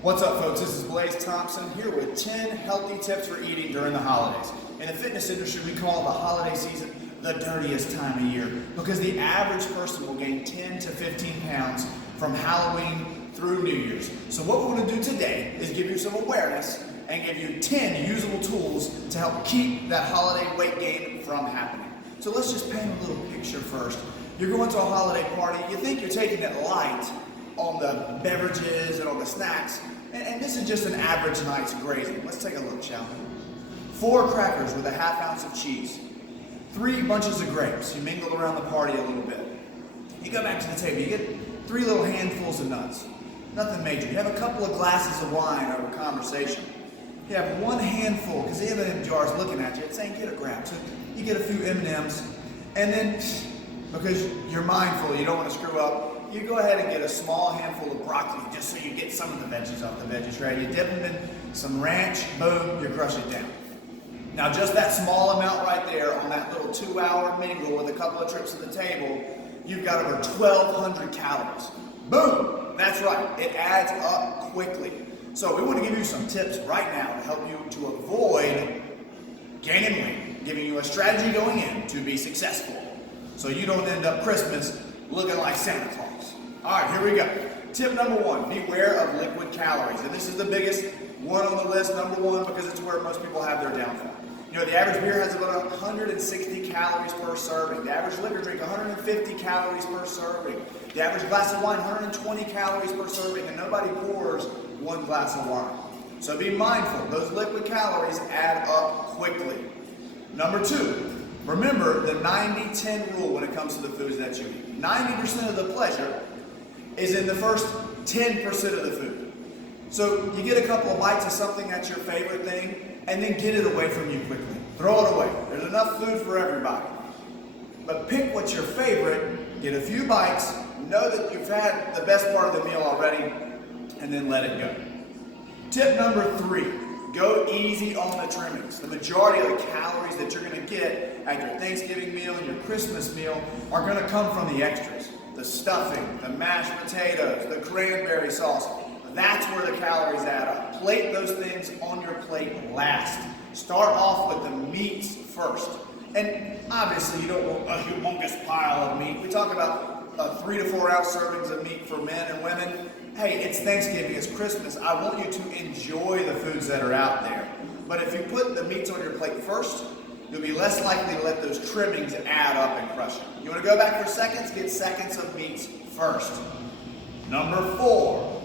What's up, folks? This is Blaze Thompson here with 10 healthy tips for eating during the holidays. In the fitness industry, we call the holiday season the dirtiest time of year because the average person will gain 10 to 15 pounds from Halloween through New Year's. So what we're going to do today is give you some awareness and give you 10 usable tools to help keep that holiday weight gain from happening. So let's just paint a little picture first. You're going to a holiday party, you think you're taking it light on the beverages and on the snacks, and this is just an average night's grazing. Let's take a look, shall we? 4 crackers with a ½ ounce of cheese, 3 bunches of grapes. You mingled around the party a little bit. You go back to the table, you get 3 little handfuls of nuts. Nothing major. You have a couple of glasses of wine over conversation. You have 1 handful, because the M&M jar is looking at you, it's saying get a grab. So you get a few M&Ms, and then, because you're mindful, you don't want to screw up, you go ahead and get a small handful of broccoli just so you get some of the veggies off the veggie tray. You dip them in some ranch, boom, you crush it down. Now just that small amount right there on that little 2-hour mingle with a couple of trips to the table, you've got over 1,200 calories. Boom! That's right, it adds up quickly. So we want to give you some tips right now to help you to avoid gaining weight, giving you a strategy going in to be successful so you don't end up Christmas looking like Santa Claus. All right, here we go. Tip number 1, beware of liquid calories. And this is the biggest one on the list, number 1, because it's where most people have their downfall. You know, the average beer has about 160 calories per serving. The average liquor drink, 150 calories per serving. The average glass of wine, 120 calories per serving, and nobody pours 1 glass of wine. So be mindful, those liquid calories add up quickly. Number 2, remember the 90-10 rule when it comes to the foods that you eat. 90% of the pleasure is in the first 10% of the food. So you get a couple of bites of something that's your favorite thing, and then get it away from you quickly. Throw it away. There's enough food for everybody. But pick what's your favorite, get a few bites, know that you've had the best part of the meal already, and then let it go. Tip number 3. Go easy on the trimmings. The majority of the calories that you're going to get at your Thanksgiving meal and your Christmas meal are going to come from the extras. The stuffing, the mashed potatoes, the cranberry sauce. That's where the calories add up. Plate those things on your plate last. Start off with the meats first. And obviously you don't want a humongous pile of meat. We talk about 3 to 4 ounce servings of meat for men and women. Hey, it's Thanksgiving, it's Christmas. I want you to enjoy the foods that are out there. But if you put the meats on your plate first, you'll be less likely to let those trimmings add up and crush it. You want to go back for seconds? Get seconds of meats first. Number 4,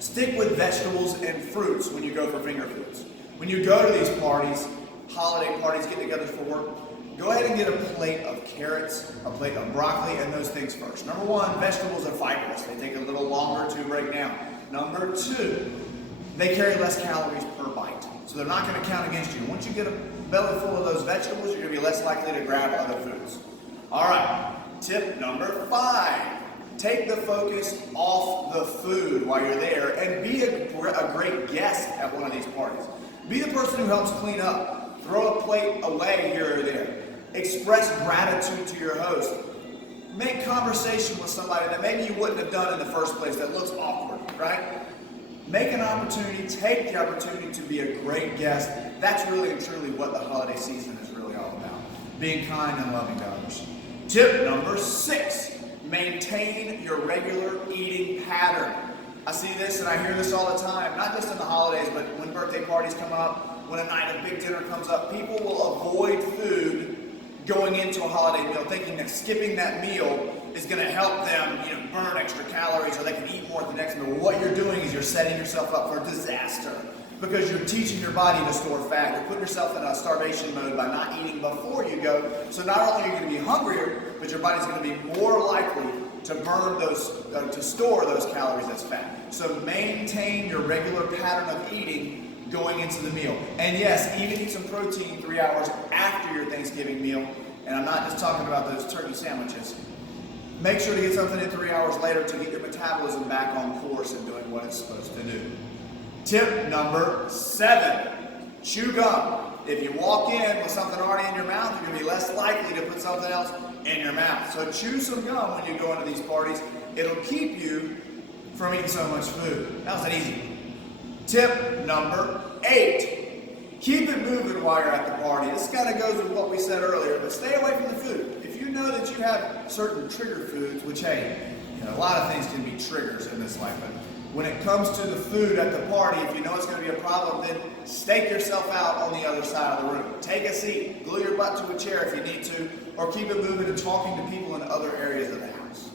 stick with vegetables and fruits when you go for finger foods. When you go to these parties, holiday parties, get-togethers for work, go ahead and get a plate of carrots, a plate of broccoli, and those things first. Number 1, vegetables are fibrous. They take a little longer to break down. Number 2, they carry less calories per bite. So they're not going to count against you. Once you get a belly full of those vegetables, you're going to be less likely to grab other foods. All right, tip number 5. Take the focus off the food while you're there and be a great guest at one of these parties. Be the person who helps clean up. Throw a plate away here or there. Express gratitude to your host. Make conversation with somebody that maybe you wouldn't have done in the first place that looks awkward, right? Make an opportunity, take the opportunity to be a great guest. That's really and truly what the holiday season is really all about. Being kind and loving to others. Tip number 6, maintain your regular eating pattern. I see this and I hear this all the time, not just in the holidays, but when birthday parties come up, when a night of big dinner comes up, people will avoid food going into a holiday meal, thinking that skipping that meal is going to help them, burn extra calories or they can eat more at the next meal. What you're doing is you're setting yourself up for disaster because you're teaching your body to store fat. You're putting yourself in a starvation mode by not eating before you go. So not only are you going to be hungrier, but your body's going to be more likely to burn those, to store those calories as fat. So maintain your regular pattern of eating going into the meal. And yes, even eat some protein 3 hours after your Thanksgiving meal. And I'm not just talking about those turkey sandwiches. Make sure to get something in 3 hours later to get your metabolism back on course and doing what it's supposed to do. Tip number 7, chew gum. If you walk in with something already in your mouth, you're going to be less likely to put something else in your mouth. So chew some gum when you go into these parties. It'll keep you from eating so much food. That was an easy one. Tip number 8. Keep it moving while you're at the party. This kind of goes with what we said earlier, but stay away from the food. If you know that you have certain trigger foods, which, hey, a lot of things can be triggers in this life, but when it comes to the food at the party, if you know it's going to be a problem, then stake yourself out on the other side of the room. Take a seat, glue your butt to a chair if you need to, or keep it moving and talking to people in other areas of the house.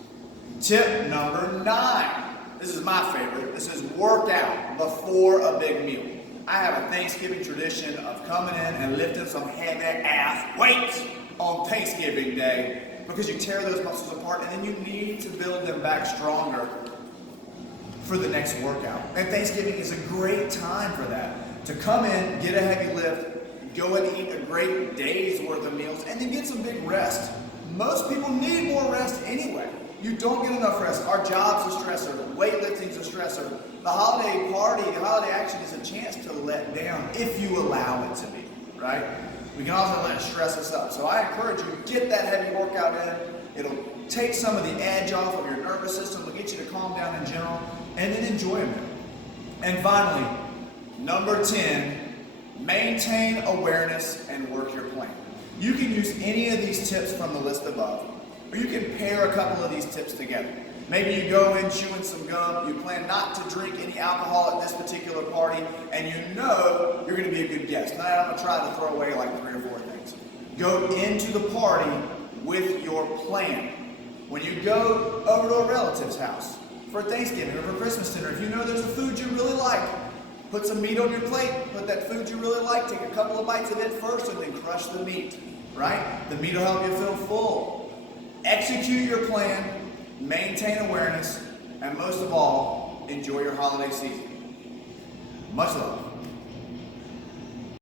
Tip number 9. This is my favorite. This is work out before a big meal. I have a Thanksgiving tradition of coming in and lifting some heavy ass weights on Thanksgiving Day because you tear those muscles apart and then you need to build them back stronger for the next workout. And Thanksgiving is a great time for that. To come in, get a heavy lift, go and eat a great day's worth of meals, and then get some big rest. Most people need more rest anyway. You don't get enough rest. Our job's a stressor. Weightlifting's a stressor. The holiday party, the holiday action is a chance to let down if you allow it to be, right? We can also let it stress us up. So I encourage you, get that heavy workout in. It'll take some of the edge off of your nervous system. It'll get you to calm down in general, and then enjoy it. And finally, number 10, maintain awareness and work your plan. You can use any of these tips from the list above, or you can pair a couple of these tips together. Maybe you go in chewing some gum, you plan not to drink any alcohol at this particular party, and you know you're going to be a good guest. Tonight I'm going to try to throw away like 3 or 4 things. Go into the party with your plan. When you go over to a relative's house for Thanksgiving or for Christmas dinner, if you know there's a food you really like, put some meat on your plate, put that food you really like, take a couple of bites of it first, and then crush the meat, right? The meat will help you feel full. Execute your plan, maintain awareness, and most of all, enjoy your holiday season. Much love.